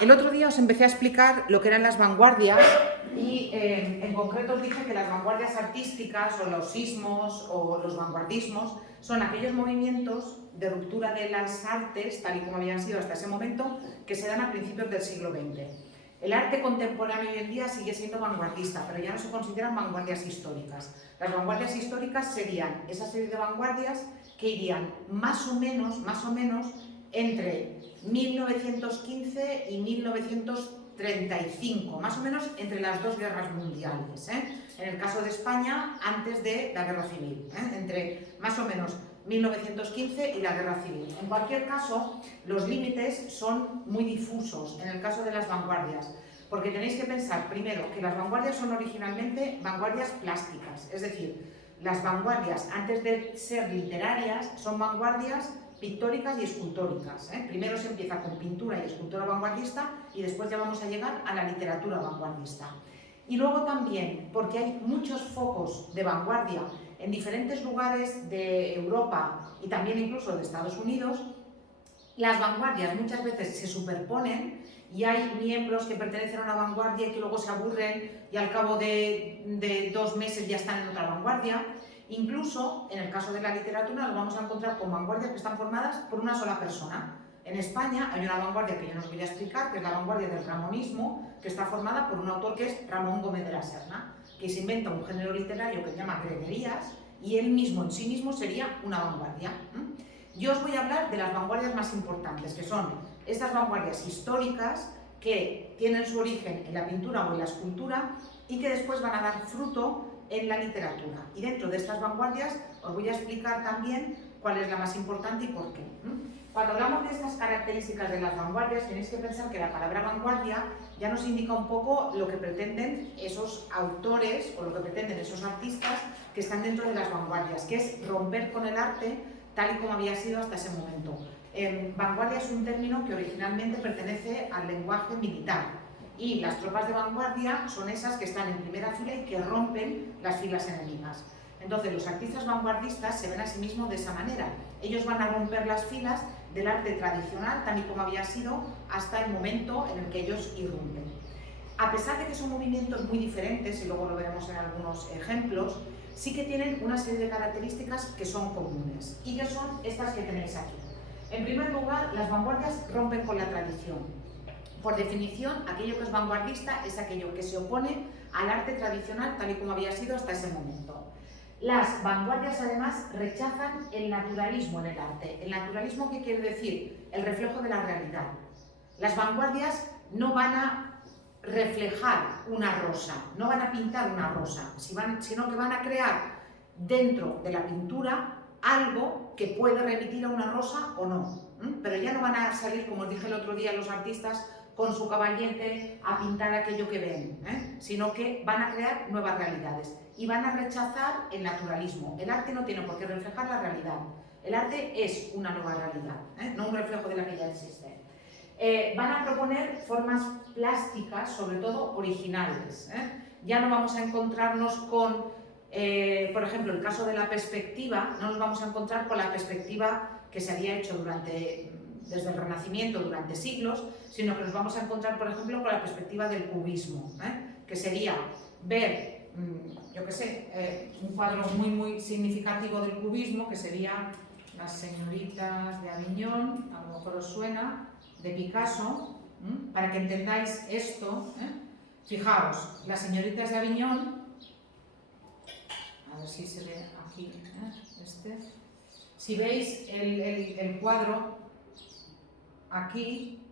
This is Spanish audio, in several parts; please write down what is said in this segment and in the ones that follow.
El otro día os empecé a explicar lo que eran las vanguardias y en concreto os dije que las vanguardias artísticas o los sismos o los vanguardismos son aquellos movimientos de ruptura de las artes, tal y como habían sido hasta ese momento, que se dan a principios del siglo XX. El arte contemporáneo hoy en día sigue siendo vanguardista, pero ya no se consideran vanguardias históricas. Las vanguardias históricas serían esa serie de vanguardias que irían más o menos entre 1915 y 1935, más o menos entre las dos guerras mundiales. En el caso de España, antes de la guerra civil, entre más o menos 1915 y la guerra civil. En cualquier caso, los límites son muy difusos en el caso de las vanguardias, porque tenéis que pensar primero que las vanguardias son originalmente vanguardias plásticas, es decir, las vanguardias antes de ser literarias son vanguardias pictóricas y escultóricas. Primero se empieza con pintura y escultura vanguardista y después ya vamos a llegar a la literatura vanguardista. Y luego también, porque hay muchos focos de vanguardia en diferentes lugares de Europa y también incluso de Estados Unidos, las vanguardias muchas veces se superponen y hay miembros que pertenecen a una vanguardia y que luego se aburren y al cabo de 2 meses ya están en otra vanguardia. Incluso, en el caso de la literatura, nos vamos a encontrar con vanguardias que están formadas por una sola persona. En España hay una vanguardia que yo no os voy a explicar, que es la vanguardia del ramonismo, que está formada por un autor que es Ramón Gómez de la Serna, que se inventa un género literario que se llama greguerías y él mismo en sí mismo sería una vanguardia. Yo os voy a hablar de las vanguardias más importantes, que son estas vanguardias históricas que tienen su origen en la pintura o en la escultura y que después van a dar fruto en la literatura. Y dentro de estas vanguardias os voy a explicar también cuál es la más importante y por qué. Cuando hablamos de estas características de las vanguardias, tenéis que pensar que la palabra vanguardia ya nos indica un poco lo que pretenden esos autores o lo que pretenden esos artistas que están dentro de las vanguardias, que es romper con el arte tal y como había sido hasta ese momento. Vanguardia es un término que originalmente pertenece al lenguaje militar y las tropas de vanguardia son esas que están en primera fila y que rompen las filas enemigas. Entonces los artistas vanguardistas se ven a sí mismos de esa manera. Ellos van a romper las filas del arte tradicional tal y como había sido hasta el momento en el que ellos irrumpen. A pesar de que son movimientos muy diferentes, y luego lo veremos en algunos ejemplos, sí que tienen una serie de características que son comunes y que son estas que tenéis aquí. En primer lugar, las vanguardias rompen con la tradición. Por definición, aquello que es vanguardista es aquello que se opone al arte tradicional tal y como había sido hasta ese momento. Las vanguardias además rechazan el naturalismo en el arte. ¿El naturalismo qué quiere decir? El reflejo de la realidad. Las vanguardias no van a reflejar una rosa, no van a pintar una rosa, sino que van a crear dentro de la pintura algo que puede remitir a una rosa o no. Pero ya no van a salir, como os dije el otro día, los artistas con su caballete a pintar aquello que ven, sino que van a crear nuevas realidades y van a rechazar el naturalismo. El arte no tiene por qué reflejar la realidad. El arte es una nueva realidad, no un reflejo de la que ya existe. Van a proponer formas plásticas, sobre todo originales. Ya no vamos a encontrarnos con, por ejemplo, el caso de la perspectiva, no nos vamos a encontrar con la perspectiva que se había hecho desde el Renacimiento durante siglos, sino que nos vamos a encontrar, por ejemplo, con la perspectiva del cubismo, que sería ver, yo qué sé, un cuadro muy significativo del cubismo, que sería Las señoritas de Aviñón, a lo mejor os suena, de Picasso, para que entendáis esto. Fijaos, Las señoritas de Aviñón, a ver si se ve aquí, si veis el cuadro, aquí,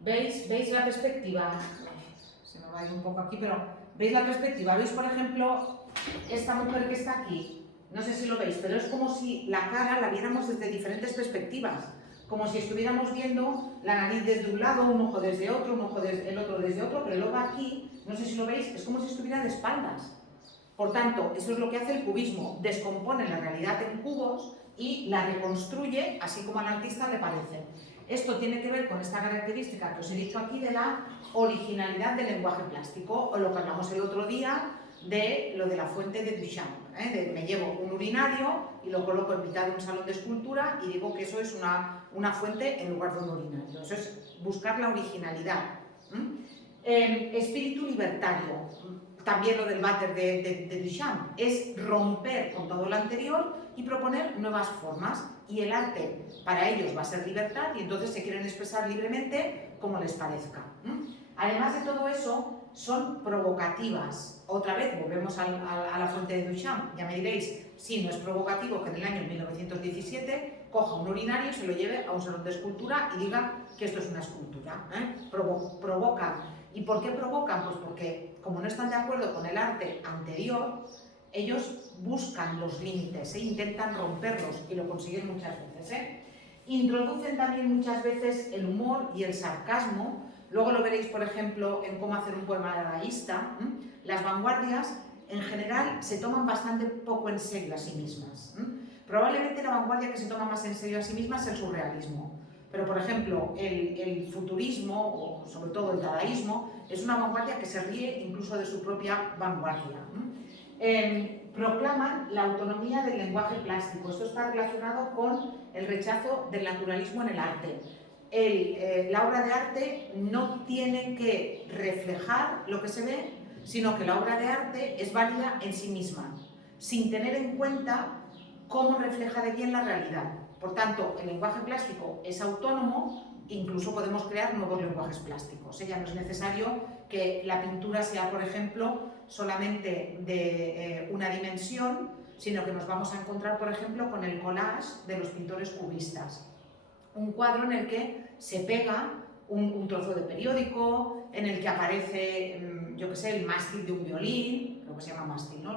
¿veis la perspectiva? Se me va a ir un poco aquí, pero ¿veis la perspectiva? ¿Veis, por ejemplo, esta mujer que está aquí? No sé si lo veis, pero es como si la cara la viéramos desde diferentes perspectivas, como si estuviéramos viendo la nariz desde un lado, un ojo desde otro, el otro desde otro, pero luego aquí, no sé si lo veis, es como si estuviera de espaldas. Por tanto, eso es lo que hace el cubismo, descompone la realidad en cubos y la reconstruye así como al artista le parece. Esto tiene que ver con esta característica que os he dicho aquí de la originalidad del lenguaje plástico, o lo que hablamos el otro día de lo de la fuente de Duchamp. Me llevo un urinario y lo coloco en mitad de un salón de escultura y digo que eso es una una fuente en lugar de un urinario. Eso es buscar la originalidad. Espíritu libertario, también lo del váter de Duchamp, es romper con todo lo anterior y proponer nuevas formas. Y el arte para ellos va a ser libertad y entonces se quieren expresar libremente como les parezca. Además de todo eso, son provocativas. Otra vez volvemos a la fuente de Duchamp. Ya me diréis, sí, no es provocativo que en el año 1917 coja un urinario y se lo lleve a un salón de escultura y diga que esto es una escultura. Provocan. ¿Y por qué provocan? Pues porque, como no están de acuerdo con el arte anterior, ellos buscan los límites, intentan romperlos y lo consiguen muchas veces. Introducen también muchas veces el humor y el sarcasmo. Luego lo veréis, por ejemplo, en Cómo hacer un poema dadaísta. Las vanguardias, en general, se toman bastante poco en serio a sí mismas. Probablemente la vanguardia que se toma más en serio a sí misma es el surrealismo. Pero, por ejemplo, el futurismo, o sobre todo el dadaísmo, es una vanguardia que se ríe incluso de su propia vanguardia. Proclaman la autonomía del lenguaje plástico. Esto está relacionado con el rechazo del naturalismo en el arte. La obra de arte no tiene que reflejar lo que se ve, sino que la obra de arte es válida en sí misma, sin tener en cuenta cómo refleja de bien la realidad. Por tanto, el lenguaje plástico es autónomo, incluso podemos crear nuevos lenguajes plásticos. Ya no es necesario que la pintura sea, por ejemplo, solamente de una dimensión, sino que nos vamos a encontrar, por ejemplo, con el collage de los pintores cubistas. Un cuadro en el que se pega un trozo de periódico, en el que aparece, yo qué sé, el mástil de un violín, creo que se llama mástil, ¿no?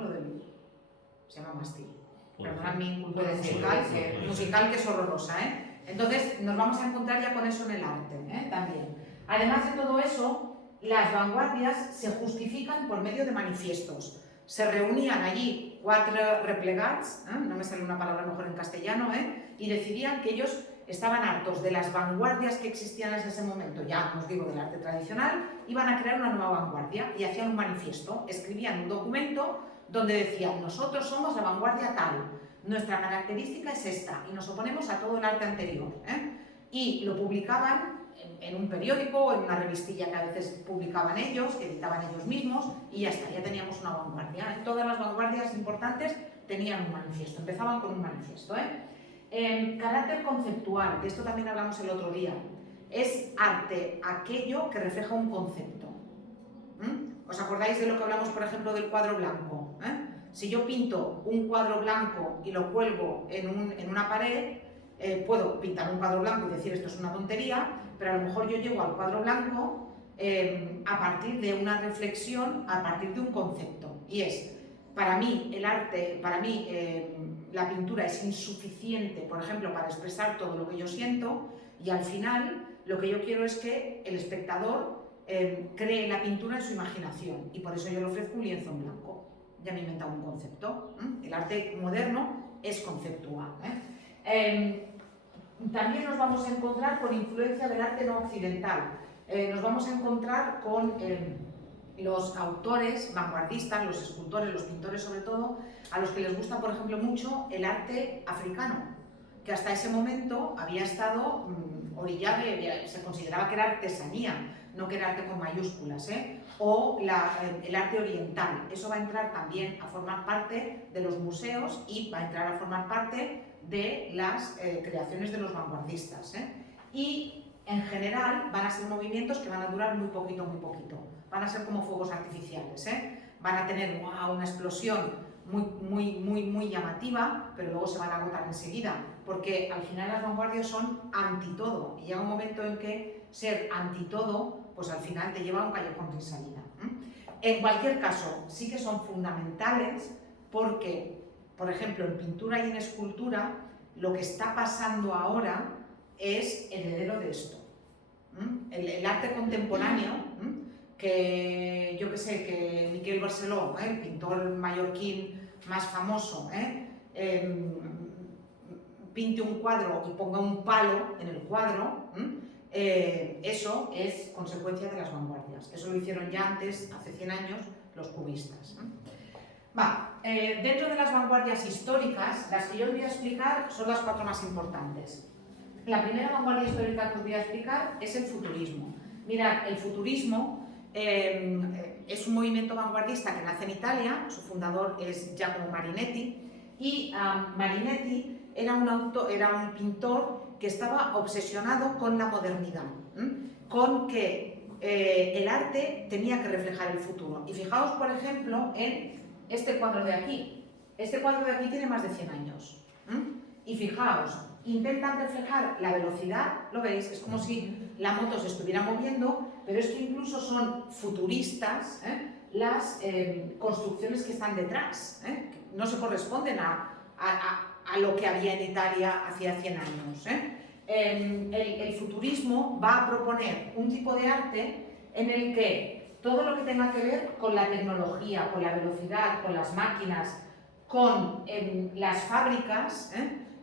Se llama mástil. Perdonad mi incultura musical, que es horrorosa, Entonces, nos vamos a encontrar ya con eso en el arte, también. Además de todo eso, las vanguardias se justifican por medio de manifiestos. Se reunían allí 4 replegats, no me sale una palabra mejor en castellano, y decidían que ellos estaban hartos de las vanguardias que existían en ese momento, ya os digo del arte tradicional, iban a crear una nueva vanguardia y hacían un manifiesto, escribían un documento donde decían: nosotros somos la vanguardia tal, nuestra característica es esta y nos oponemos a todo el arte anterior. Y lo publicaban en un periódico o en una revistilla que a veces publicaban ellos, que editaban ellos mismos, y ya está, ya teníamos una vanguardia. Todas las vanguardias importantes tenían un manifiesto, empezaban con un manifiesto. Carácter conceptual, de esto también hablamos el otro día, es arte aquello que refleja un concepto. ¿Os acordáis de lo que hablamos, por ejemplo, del cuadro blanco? Si yo pinto un cuadro blanco y lo cuelgo en una pared, puedo pintar un cuadro blanco y decir esto es una tontería, pero a lo mejor yo llego al cuadro blanco a partir de una reflexión, a partir de un concepto. Y es, para mí, el arte, la pintura es insuficiente, por ejemplo, para expresar todo lo que yo siento, y al final lo que yo quiero es que el espectador cree la pintura en su imaginación, y por eso yo le ofrezco un lienzo en blanco. Ya me he inventado un concepto. El arte moderno es conceptual. También nos vamos a encontrar con influencia del arte no occidental. Nos vamos a encontrar con los autores vanguardistas, los escultores, los pintores sobre todo, a los que les gusta, por ejemplo, mucho el arte africano, que hasta ese momento había estado orillado, se consideraba que era artesanía, no que era arte con mayúsculas, o el arte oriental. Eso va a entrar también a formar parte de los museos y va a entrar a formar parte de las creaciones de los vanguardistas. Y en general van a ser movimientos que van a durar muy poquito, van a ser como fuegos artificiales, van a tener una explosión muy llamativa, pero luego se van a agotar enseguida, porque al final las vanguardias son anti todo, y llega un momento en que ser anti todo, pues al final te lleva a un callejón sin salida. En cualquier caso, sí que son fundamentales porque, por ejemplo, en pintura y en escultura, lo que está pasando ahora es heredero de esto. El arte contemporáneo, que yo que sé, que Miquel Barceló, el pintor mallorquín más famoso, pinte un cuadro y ponga un palo en el cuadro, eso es consecuencia de las vanguardias. Eso lo hicieron ya antes, hace 100 años, los cubistas. Dentro de las vanguardias históricas, las que yo os voy a explicar son las 4 más importantes. La primera vanguardia histórica que os voy a explicar es el futurismo. Mirad, el futurismo es un movimiento vanguardista que nace en Italia, su fundador es Giacomo Marinetti, y Marinetti era un pintor que estaba obsesionado con la modernidad, con que el arte tenía que reflejar el futuro. Y fijaos, por ejemplo, en este cuadro de aquí. Este cuadro de aquí tiene más de 100 años. Y fijaos, intentan reflejar la velocidad, ¿lo veis? Es como si la moto se estuviera moviendo, pero es que incluso son futuristas las construcciones que están detrás, que no se corresponden a lo que había en Italia hacía 100 años. El futurismo va a proponer un tipo de arte en el que todo lo que tenga que ver con la tecnología, con la velocidad, con las máquinas, con las fábricas,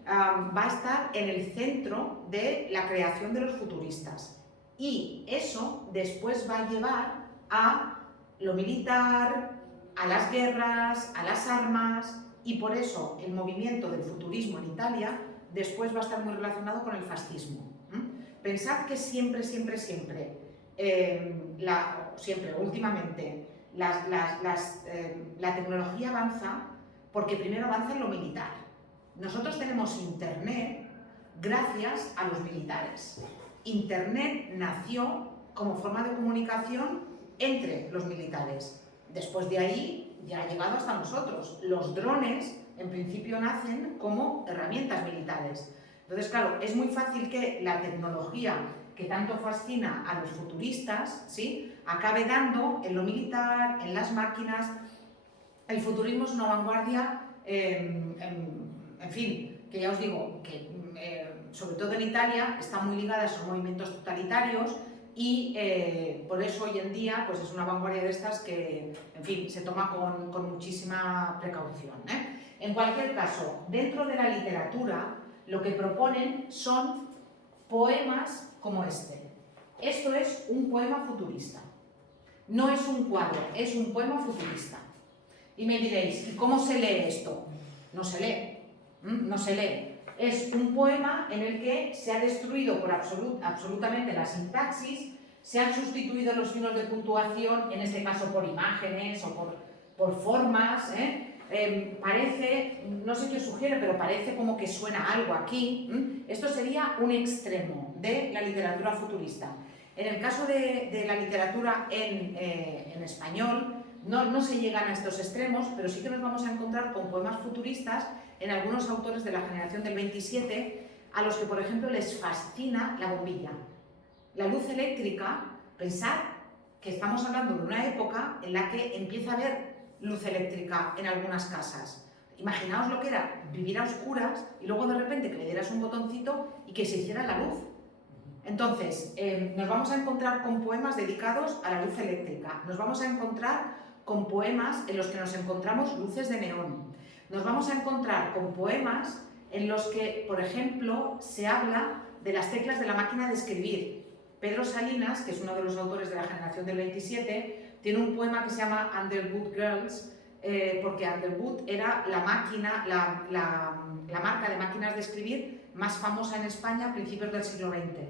va a estar en el centro de la creación de los futuristas. Y eso después va a llevar a lo militar, a las guerras, a las armas, y por eso el movimiento del futurismo en Italia después va a estar muy relacionado con el fascismo. Pensad que siempre, últimamente, la tecnología avanza porque primero avanza en lo militar. Nosotros tenemos Internet gracias a los militares. Internet nació como forma de comunicación entre los militares. Después de ahí ya ha llegado hasta nosotros. Los drones, en principio, nacen como herramientas militares. Entonces, claro, es muy fácil que la tecnología que tanto fascina a los futuristas, ¿sí?, acabe dando en lo militar, en las máquinas. El futurismo es una vanguardia, en fin, que ya os digo, que sobre todo en Italia está muy ligada a esos movimientos totalitarios y por eso hoy en día pues es una vanguardia de estas que, en fin, se toma con muchísima precaución. En cualquier caso, dentro de la literatura, lo que proponen son poemas como este. Esto es un poema futurista. No es un cuadro, es un poema futurista. Y me diréis, ¿y cómo se lee esto? No se lee, no se lee. Es un poema en el que se ha destruido por absolutamente la sintaxis, se han sustituido los signos de puntuación, en este caso por imágenes o por formas. Parece, no sé qué os sugiere, pero parece como que suena algo aquí. Esto sería un extremo de la literatura futurista. En el caso de la literatura en español, no se llegan a estos extremos, pero sí que nos vamos a encontrar con poemas futuristas en algunos autores de la generación del 27, a los que, por ejemplo, les fascina la bombilla. La luz eléctrica, pensad que estamos hablando de una época en la que empieza a haber luz eléctrica en algunas casas. Imaginaos lo que era vivir a oscuras y luego de repente que le dieras un botoncito y que se hiciera la luz. Entonces, nos vamos a encontrar con poemas dedicados a la luz eléctrica, nos vamos a encontrar con poemas en los que nos encontramos luces de neón, nos vamos a encontrar con poemas en los que, por ejemplo, se habla de las teclas de la máquina de escribir. Pedro Salinas, que es uno de los autores de la generación del 27, tiene un poema que se llama Underwood Girls, porque Underwood era la máquina, la marca de máquinas de escribir más famosa en España a principios del siglo XX.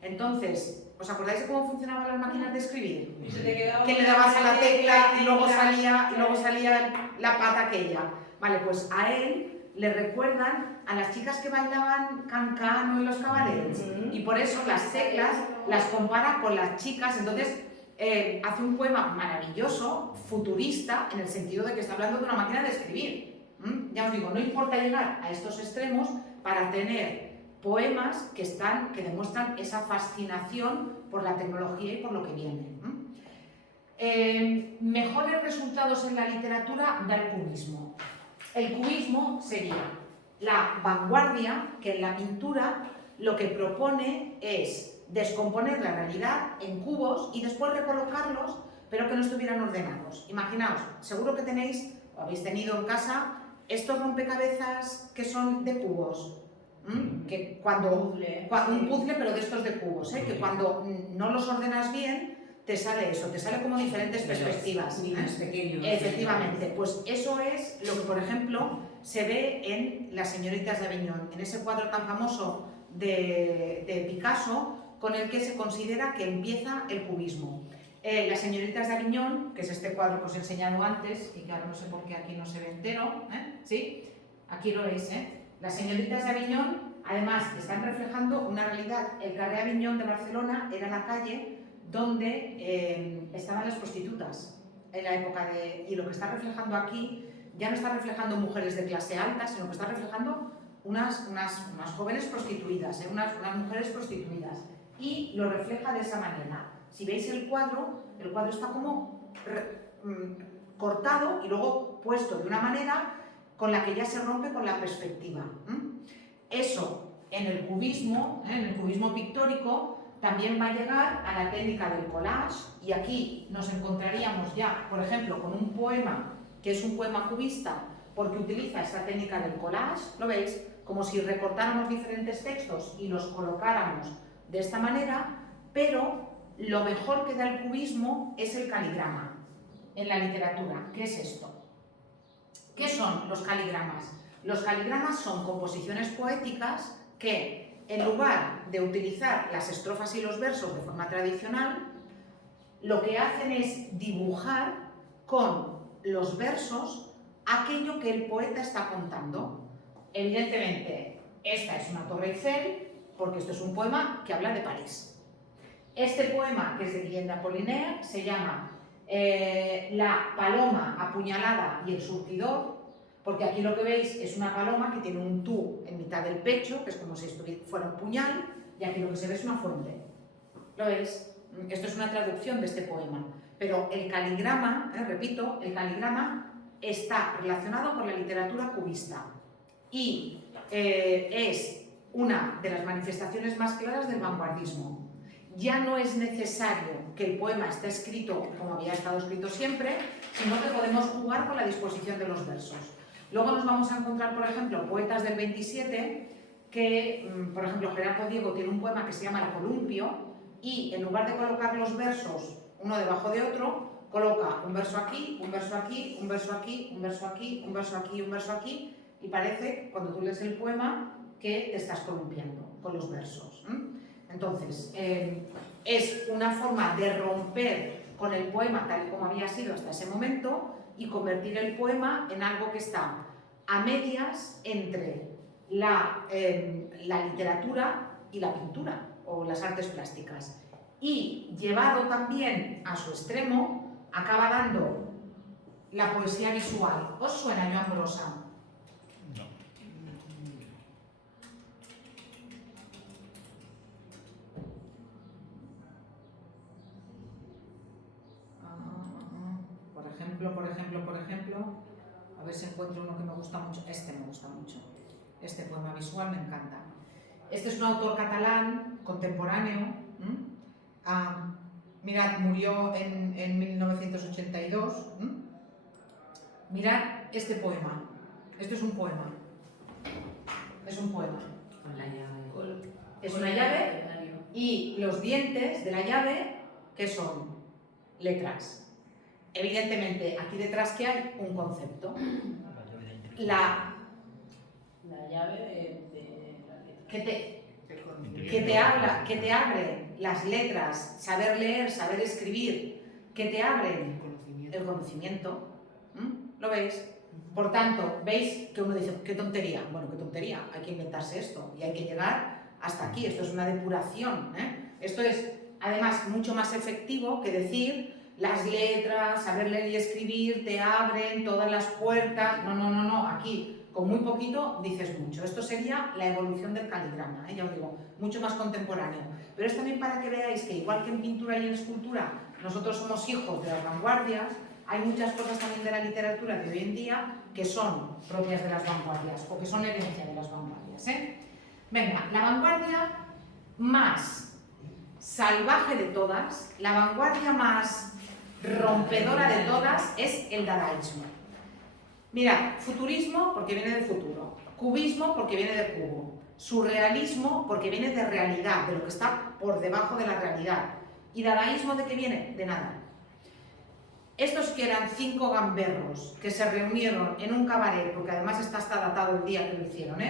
Entonces, ¿os acordáis de cómo funcionaban las máquinas de escribir? Que le dabas a la tecla y luego salía la pata aquella. Vale, pues a él le recuerdan a las chicas que bailaban cancano en los cabarets y por eso las teclas las compara con las chicas. Entonces hace un poema maravilloso, futurista, en el sentido de que está hablando de una máquina de escribir. Ya os digo, no importa llegar a estos extremos para tener poemas que demuestran esa fascinación por la tecnología y por lo que viene. Mejores resultados en la literatura da el cubismo. El cubismo sería la vanguardia que en la pintura lo que propone es descomponer la realidad en cubos y después recolocarlos, pero que no estuvieran ordenados. Imaginaos, seguro que tenéis, o habéis tenido en casa, estos rompecabezas que son de cubos. Que un puzzle, pero de estos de cubos, que cuando no los ordenas bien, te sale eso, te sale como diferentes perspectivas. Pequeños. Efectivamente, pues eso es lo que, por ejemplo, se ve en Las señoritas de Aviñón, en ese cuadro tan famoso de Picasso con el que se considera que empieza el cubismo. Las señoritas de Aviñón, que es este cuadro que os he enseñado antes y que ahora no sé por qué aquí no se ve entero, ¿sí? Aquí lo veis, Las señoritas de Aviñón, además, están reflejando una realidad. El carrer Aviñón de Barcelona era la calle donde estaban las prostitutas en la época de... Y lo que está reflejando aquí ya no está reflejando mujeres de clase alta, sino que está reflejando unas jóvenes prostituidas, unas mujeres prostituidas. Y lo refleja de esa manera. Si veis el cuadro está como cortado y luego puesto de una manera con la que ya se rompe con la perspectiva. Eso en el cubismo pictórico, también va a llegar a la técnica del collage, y aquí nos encontraríamos ya, por ejemplo, con un poema que es un poema cubista porque utiliza esta técnica del collage, ¿lo veis? Como si recortáramos diferentes textos y los colocáramos de esta manera, pero lo mejor que da el cubismo es el caligrama en la literatura. ¿Qué es esto? ¿Qué son los caligramas? Los caligramas son composiciones poéticas que, en lugar de utilizar las estrofas y los versos de forma tradicional, lo que hacen es dibujar con los versos aquello que el poeta está contando. Evidentemente, esta es una Torre Eiffel, porque esto es un poema que habla de París. Este poema, que es de Guillaume de Apollinaire, se llama La paloma apuñalada y el surtidor, porque aquí lo que veis es una paloma que tiene un tú en mitad del pecho, que es como si fuera un puñal, y aquí lo que se ve es una fuente. ¿Lo veis? Esto es una traducción de este poema. Pero el caligrama, repito, el caligrama está relacionado con la literatura cubista y es una de las manifestaciones más claras del vanguardismo. Ya no es necesario que el poema esté escrito como había estado escrito siempre, sino que podemos jugar con la disposición de los versos. Luego nos vamos a encontrar, por ejemplo, poetas del 27 que, por ejemplo, Gerardo Diego tiene un poema que se llama El Columpio, y en lugar de colocar los versos uno debajo de otro, coloca un verso aquí, un verso aquí, un verso aquí, un verso aquí, un verso aquí, un verso aquí, y parece, cuando tú lees el poema, que te estás columpiando con los versos. Entonces, es una forma de romper con el poema tal y como había sido hasta ese momento y convertir el poema en algo que está a medias entre la literatura y la pintura o las artes plásticas. Y llevado también a su extremo, acaba dando la poesía visual. ¿Os suena, Joan Brossa? Por ejemplo, a ver si encuentro uno que me gusta mucho. Este me gusta mucho. Este poema visual me encanta. Este es un autor catalán, contemporáneo. Mirad, murió en 1982. Mirad este poema. Esto es un poema. Es un poema. Con la llave. Es una llave y los dientes de la llave, ¿qué son? Letras. Evidentemente, aquí detrás que hay un concepto. La llave que te abre las letras, saber leer, saber escribir, que te abren el conocimiento. ¿Lo veis? Por tanto, veis que uno dice, qué tontería. Bueno, qué tontería, hay que inventarse esto y hay que llegar hasta aquí. Esto es una depuración. Esto es, además, mucho más efectivo que decir las letras, saber leer y escribir, te abren todas las puertas. No, aquí con muy poquito dices mucho. Esto sería la evolución del caligrama, ya os digo, mucho más contemporáneo. Pero es también para que veáis que igual que en pintura y en escultura nosotros somos hijos de las vanguardias, hay muchas cosas también de la literatura de hoy en día que son propias de las vanguardias o que son herencia de las vanguardias. Venga, la vanguardia más salvaje de todas, la vanguardia más rompedora de todas es el dadaísmo. Mirad, futurismo porque viene del futuro, cubismo porque viene del cubo, surrealismo porque viene de realidad, de lo que está por debajo de la realidad, y dadaísmo ¿de qué viene? De nada. Estos que eran 5 gamberros que se reunieron en un cabaret, porque además está hasta datado el día que lo hicieron,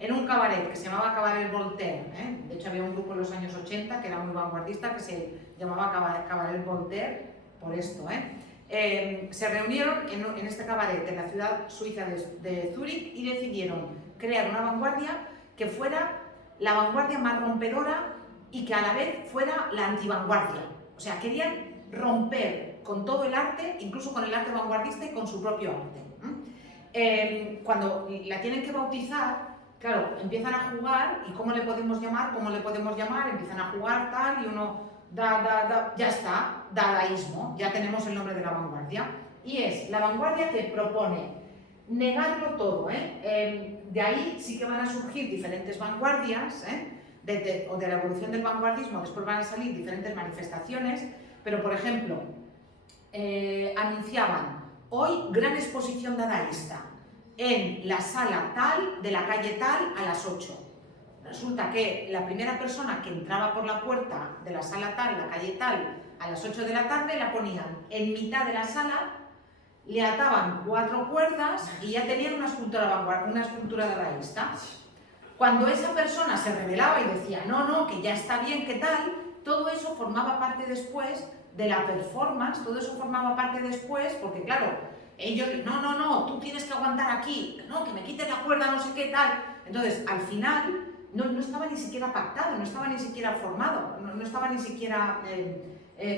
en un cabaret que se llamaba Cabaret Voltaire, de hecho había un grupo en los años 80 que era muy vanguardista que se llamaba Cabaret Voltaire por esto. Se reunieron en este cabaret en la ciudad suiza de Zúrich y decidieron crear una vanguardia que fuera la vanguardia más rompedora y que a la vez fuera la antivanguardia. O sea, querían romper con todo el arte, incluso con el arte vanguardista y con su propio arte. Cuando la tienen que bautizar, claro, empiezan a jugar y ¿cómo le podemos llamar? ¿Cómo le podemos llamar? Empiezan a jugar tal y uno ya está, dadaísmo, ya tenemos el nombre de la vanguardia. Y es la vanguardia que propone negarlo todo. De ahí sí que van a surgir diferentes vanguardias, o de la evolución del vanguardismo, después van a salir diferentes manifestaciones, pero por ejemplo, anunciaban hoy gran exposición dadaísta en la sala tal de la calle tal a las 8. Resulta que la primera persona que entraba por la puerta de la sala tal, la calle tal, a las 8 de la tarde, la ponían en mitad de la sala, le ataban 4 cuerdas y ya tenían una escultura dadaísta. Cuando esa persona se rebelaba y decía, no, que ya está bien, ¿qué tal? Todo eso formaba parte después de la performance, todo eso formaba parte después, porque claro, ellos, no, tú tienes que aguantar aquí, no, que me quites la cuerda, no sé qué tal. Entonces, al final, no estaba ni siquiera pactado, no estaba ni siquiera formado, no estaba ni siquiera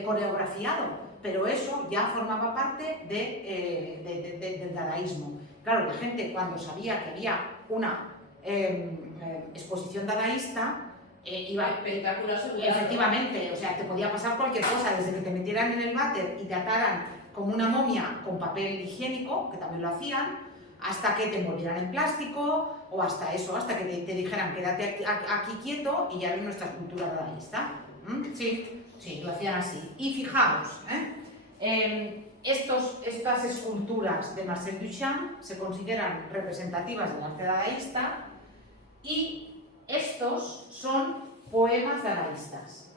coreografiado, pero eso ya formaba parte del dadaísmo. Claro, la gente cuando sabía que había una exposición dadaísta, iba efectivamente, o sea, te podía pasar cualquier cosa, desde que te metieran en el váter y te ataran como una momia con papel higiénico, que también lo hacían, hasta que te envolvieran en plástico, o hasta eso, hasta que te dijeran quédate aquí quieto y ya ves nuestra escultura dadaísta. Sí, lo hacían así. Y fijaos, estas esculturas de Marcel Duchamp se consideran representativas del arte dadaísta y estos son poemas dadaístas.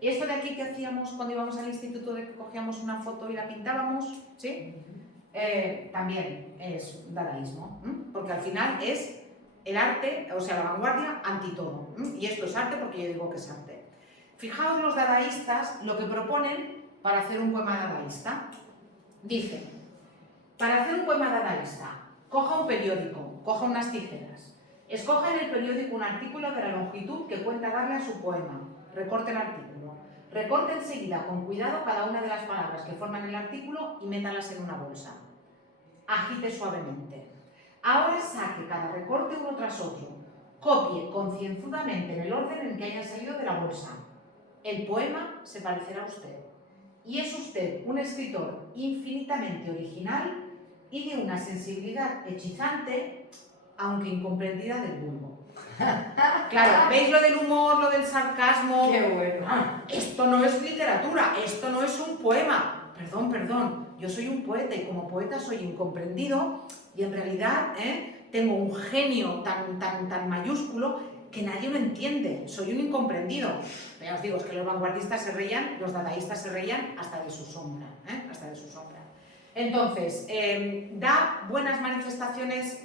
Esto de aquí que hacíamos cuando íbamos al instituto, de que cogíamos una foto y la pintábamos, ¿sí? También es dadaísmo, porque al final es el arte, o sea, la vanguardia anti todo, y esto es arte porque yo digo que es arte. Fijaos los dadaístas lo que proponen para hacer un poema dadaísta. Dicen, para hacer un poema dadaísta, coja un periódico, coja unas tijeras, escoja en el periódico un artículo de la longitud que cuenta darle a su poema, recorte el artículo, recorte enseguida con cuidado cada una de las palabras que forman el artículo y métalas en una bolsa. Agite suavemente. Ahora saque cada recorte uno tras otro. Copie concienzudamente en el orden en que haya salido de la bolsa. El poema se parecerá a usted. Y es usted un escritor infinitamente original y de una sensibilidad hechizante, aunque incomprendida del vulgo. Claro, ¿veis lo del humor, lo del sarcasmo? ¡Qué bueno! Esto no es literatura, esto no es un poema. Perdón, yo soy un poeta y como poeta soy incomprendido y en realidad tengo un genio tan mayúsculo que nadie lo entiende, soy un incomprendido. Ya os digo, es que los vanguardistas se reían, los dadaístas se reían hasta de su sombra, hasta de su sombra. Entonces, ¿da buenas manifestaciones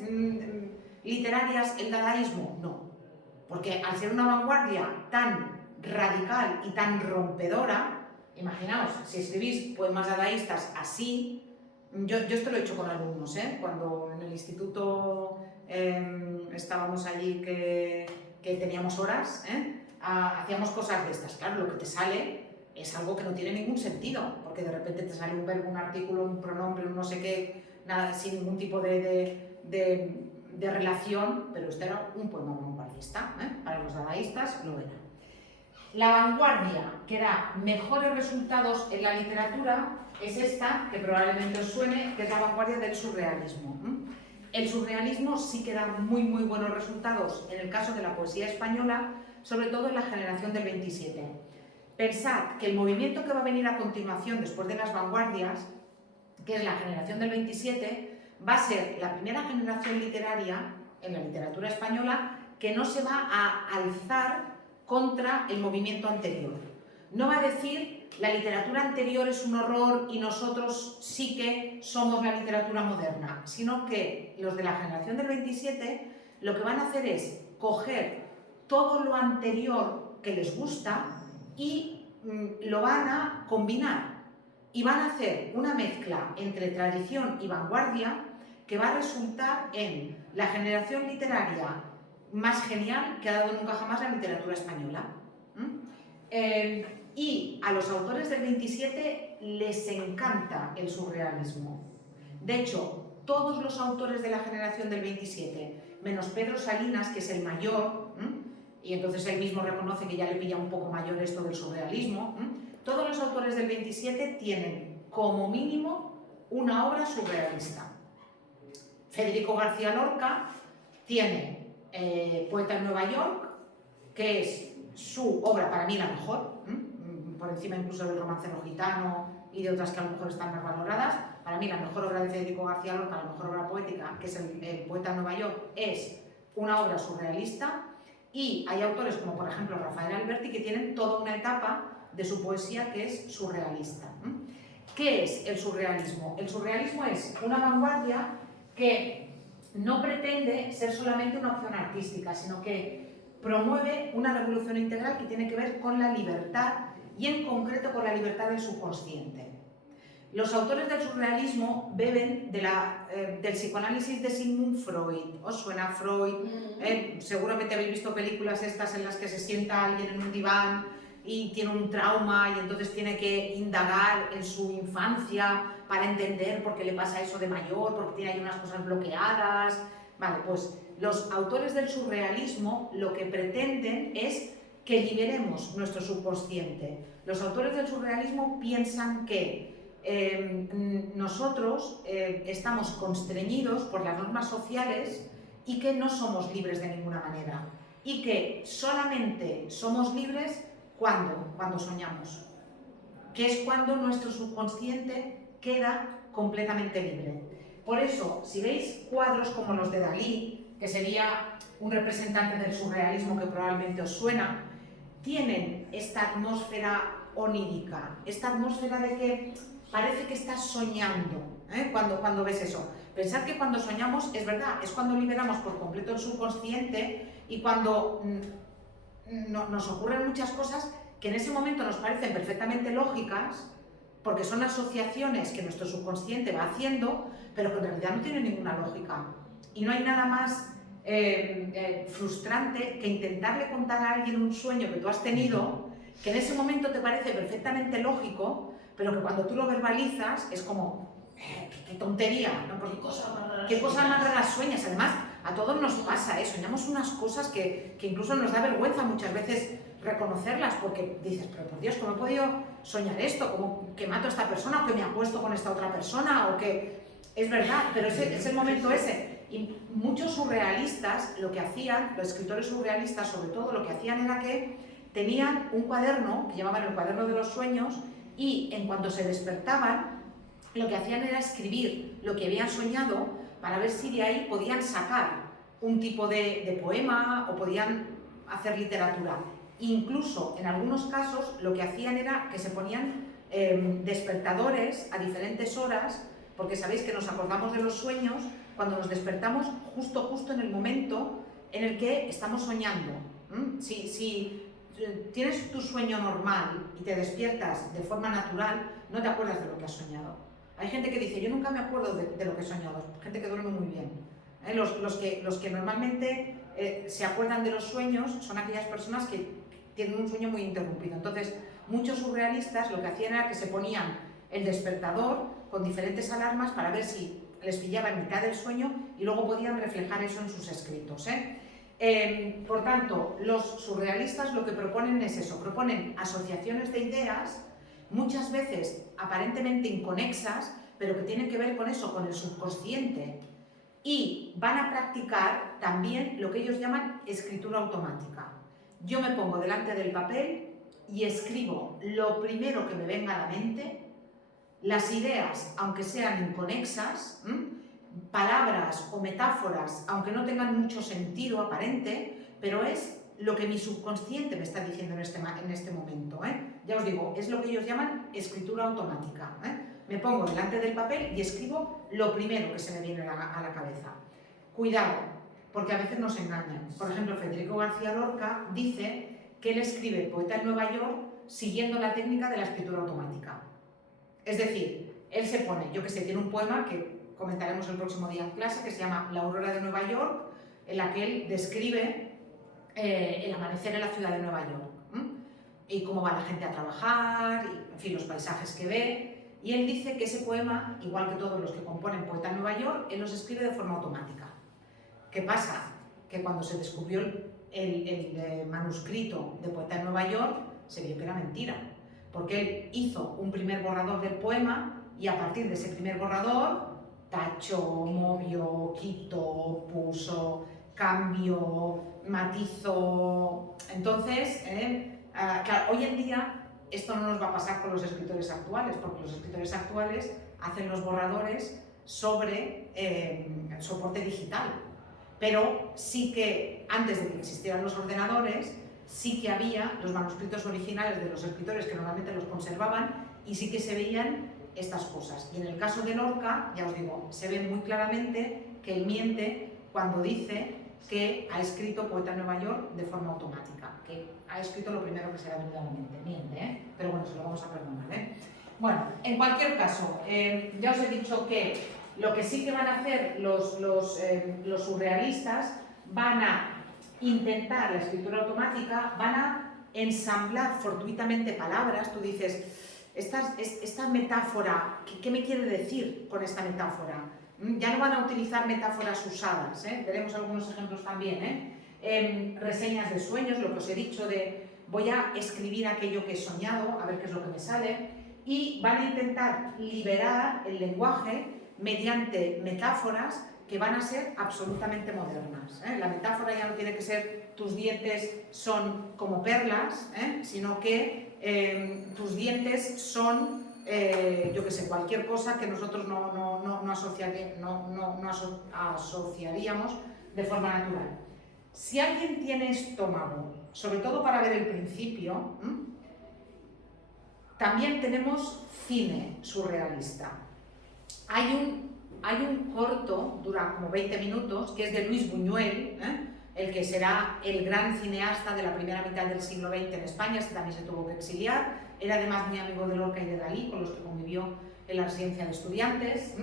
literarias el dadaísmo? No, porque al ser una vanguardia tan radical y tan rompedora, imaginaos, si escribís poemas dadaístas así, yo esto lo he hecho con alumnos, cuando en el instituto estábamos allí que teníamos horas, hacíamos cosas de estas. Claro, lo que te sale es algo que no tiene ningún sentido, porque de repente te sale un verbo, un artículo, un pronombre, un no sé qué, nada, sin ningún tipo de relación, pero este era un poema vanguardista, para los dadaístas lo era. La vanguardia que da mejores resultados en la literatura es esta, que probablemente os suene, que es la vanguardia del surrealismo. El surrealismo sí que da muy buenos resultados en el caso de la poesía española, sobre todo en la generación del 27. Pensad que el movimiento que va a venir a continuación después de las vanguardias, que es la generación del 27, va a ser la primera generación literaria en la literatura española que no se va a alzar contra el movimiento anterior. No va a decir la literatura anterior es un horror y nosotros sí que somos la literatura moderna, sino que los de la generación del 27 lo que van a hacer es coger todo lo anterior que les gusta y lo van a combinar y van a hacer una mezcla entre tradición y vanguardia que va a resultar en la generación literaria más genial que ha dado nunca jamás la literatura española. Y a los autores del 27 les encanta el surrealismo. De hecho, todos los autores de la generación del 27, menos Pedro Salinas, que es el mayor, y entonces él mismo reconoce que ya le pilla un poco mayor esto del surrealismo, todos los autores del 27 tienen como mínimo una obra surrealista. Federico García Lorca tiene Poeta en Nueva York, que es su obra, para mí la mejor, por encima incluso del Romancero Gitano y de otras que a lo mejor están más valoradas. Para mí la mejor obra de Federico García Lorca, la mejor obra poética, que es el Poeta en Nueva York, es una obra surrealista. Y hay autores como por ejemplo Rafael Alberti que tienen toda una etapa de su poesía que es surrealista. ¿Qué es el surrealismo? El surrealismo es una vanguardia que no pretende ser solamente una opción artística, sino que promueve una revolución integral que tiene que ver con la libertad y en concreto con la libertad del subconsciente. Los autores del surrealismo beben del psicoanálisis de Sigmund Freud. ¿Os suena Freud? Seguramente habéis visto películas estas en las que se sienta alguien en un diván y tiene un trauma y entonces tiene que indagar en su infancia para entender por qué le pasa eso de mayor, porque tiene ahí unas cosas bloqueadas. Vale, pues los autores del surrealismo lo que pretenden es que liberemos nuestro subconsciente. Los autores del surrealismo piensan que nosotros estamos constreñidos por las normas sociales y que no somos libres de ninguna manera y que solamente somos libres cuando soñamos, que es cuando nuestro subconsciente queda completamente libre. Por eso, si veis cuadros como los de Dalí, que sería un representante del surrealismo que probablemente os suena, tienen esta atmósfera onírica, esta atmósfera de que parece que estás soñando, cuando ves eso. Pensad que cuando soñamos, es verdad, es cuando liberamos por completo el subconsciente y cuando nos ocurren muchas cosas que en ese momento nos parecen perfectamente lógicas, porque son asociaciones que nuestro subconsciente va haciendo, pero que en realidad no tienen ninguna lógica. Y no hay nada más frustrante que intentarle contar a alguien un sueño que tú has tenido, que en ese momento te parece perfectamente lógico, pero que cuando tú lo verbalizas es como, qué tontería, ¿no? Porque qué cosas más raras sueñas. Además, a todos nos pasa, soñamos unas cosas que incluso nos da vergüenza muchas veces reconocerlas, porque dices, pero por Dios, ¿cómo he podido soñar esto? ¿Cómo que mato a esta persona o que me acuesto con esta otra persona? O que es verdad, pero es el momento ese. Y muchos surrealistas lo que hacían, los escritores surrealistas sobre todo, lo que hacían era que tenían un cuaderno, que llamaban el cuaderno de los sueños, y en cuanto se despertaban, lo que hacían era escribir lo que habían soñado para ver si de ahí podían sacar un tipo de poema o podían hacer literatura. Incluso en algunos casos lo que hacían era que se ponían despertadores a diferentes horas, porque sabéis que nos acordamos de los sueños cuando nos despertamos justo en el momento en el que estamos soñando. Si tienes tu sueño normal y te despiertas de forma natural, no te acuerdas de lo que has soñado. Hay gente que dice, yo nunca me acuerdo de lo que he soñado, gente que duerme muy bien. Los que normalmente se acuerdan de los sueños son aquellas personas que tienen un sueño muy interrumpido. Entonces, muchos surrealistas lo que hacían era que se ponían el despertador con diferentes alarmas para ver si les pillaba en mitad del sueño y luego podían reflejar eso en sus escritos. Por tanto, los surrealistas lo que proponen es eso, proponen asociaciones de ideas, muchas veces aparentemente inconexas, pero que tienen que ver con eso, con el subconsciente, y van a practicar también lo que ellos llaman escritura automática. Yo me pongo delante del papel y escribo lo primero que me venga a la mente, las ideas, aunque sean inconexas, palabras o metáforas, aunque no tengan mucho sentido aparente, pero es lo que mi subconsciente me está diciendo en este momento. Ya os digo, es lo que ellos llaman escritura automática. Me pongo delante del papel y escribo lo primero que se me viene a la cabeza. Cuidado, porque a veces nos engañan. Por ejemplo, Federico García Lorca dice que él escribe Poeta en Nueva York siguiendo la técnica de la escritura automática. Es decir, él se pone, yo que sé, tiene un poema que comentaremos el próximo día en clase, que se llama La aurora de Nueva York, en la que él describe el amanecer en la ciudad de Nueva York, y cómo va la gente a trabajar, y, en fin, los paisajes que ve. Y él dice que ese poema, igual que todos los que componen Poeta en Nueva York, él los escribe de forma automática. ¿Qué pasa? Que cuando se descubrió el manuscrito de Poeta en Nueva York, se vio que era mentira, porque él hizo un primer borrador del poema y a partir de ese primer borrador tachó, movió, quitó, puso, cambió, matizó. Entonces, claro, hoy en día esto no nos va a pasar con los escritores actuales, porque los escritores actuales hacen los borradores sobre soporte digital. Pero sí que, antes de que existieran los ordenadores, sí que había los manuscritos originales de los escritores que normalmente los conservaban y sí que se veían estas cosas. Y en el caso de Lorca, ya os digo, se ve muy claramente que él miente cuando dice que ha escrito Poeta en Nueva York de forma automática, que ha escrito lo primero que se le ha venido a la mente. Miente, pero bueno, se lo vamos a perdonar. Bueno, en cualquier caso, ya os he dicho que lo que sí que van a hacer los surrealistas, van a intentar la escritura automática, van a ensamblar fortuitamente palabras. Tú dices, esta metáfora, ¿qué me quiere decir con esta metáfora? Ya no van a utilizar metáforas usadas, veremos algunos ejemplos también. Reseñas de sueños, lo que os he dicho de voy a escribir aquello que he soñado, a ver qué es lo que me sale, y van a intentar liberar el lenguaje mediante metáforas que van a ser absolutamente modernas. La metáfora ya no tiene que ser tus dientes son como perlas, sino que tus dientes son, yo que sé, cualquier cosa que nosotros no asociaríamos de forma natural. Si alguien tiene estómago, sobre todo para ver el principio, también tenemos cine surrealista. Hay un corto, dura como 20 minutos, que es de Luis Buñuel, el que será el gran cineasta de la primera mitad del siglo XX en España. Este también se tuvo que exiliar, era además muy amigo de Lorca y de Dalí, con los que convivió en la residencia de estudiantes,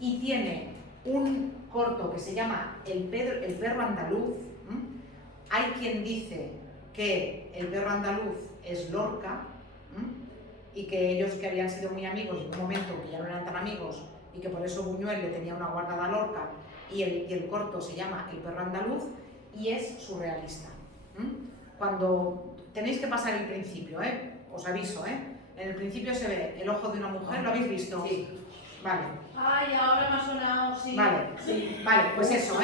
y tiene un corto que se llama El perro andaluz. Hay quien dice que el perro andaluz es Lorca, y que ellos, que habían sido muy amigos y en un momento que ya no eran tan amigos, y que por eso Buñuel le tenía una guardada a Lorca, y el corto se llama El perro andaluz y es surrealista. Cuando tenéis que pasar el principio, os aviso, en el principio se ve el ojo de una mujer, ¿lo habéis visto? Sí. Vale. Ay, ahora me ha sonado, sí. Vale, sí. Vale, pues eso,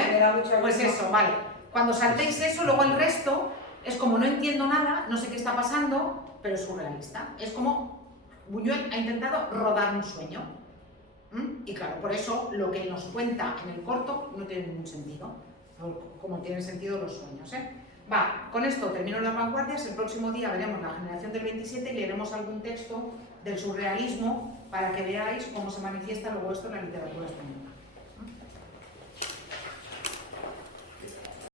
pues eso, vale. Cuando saltéis eso, luego el resto es como no entiendo nada, no sé qué está pasando, pero es surrealista. Es como Buñuel ha intentado rodar un sueño. Y claro, por eso lo que nos cuenta en el corto no tiene ningún sentido, como tienen sentido los sueños. Va, con esto termino las vanguardias. El próximo día veremos la generación del 27 y leeremos algún texto del surrealismo para que veáis cómo se manifiesta luego esto en la literatura española.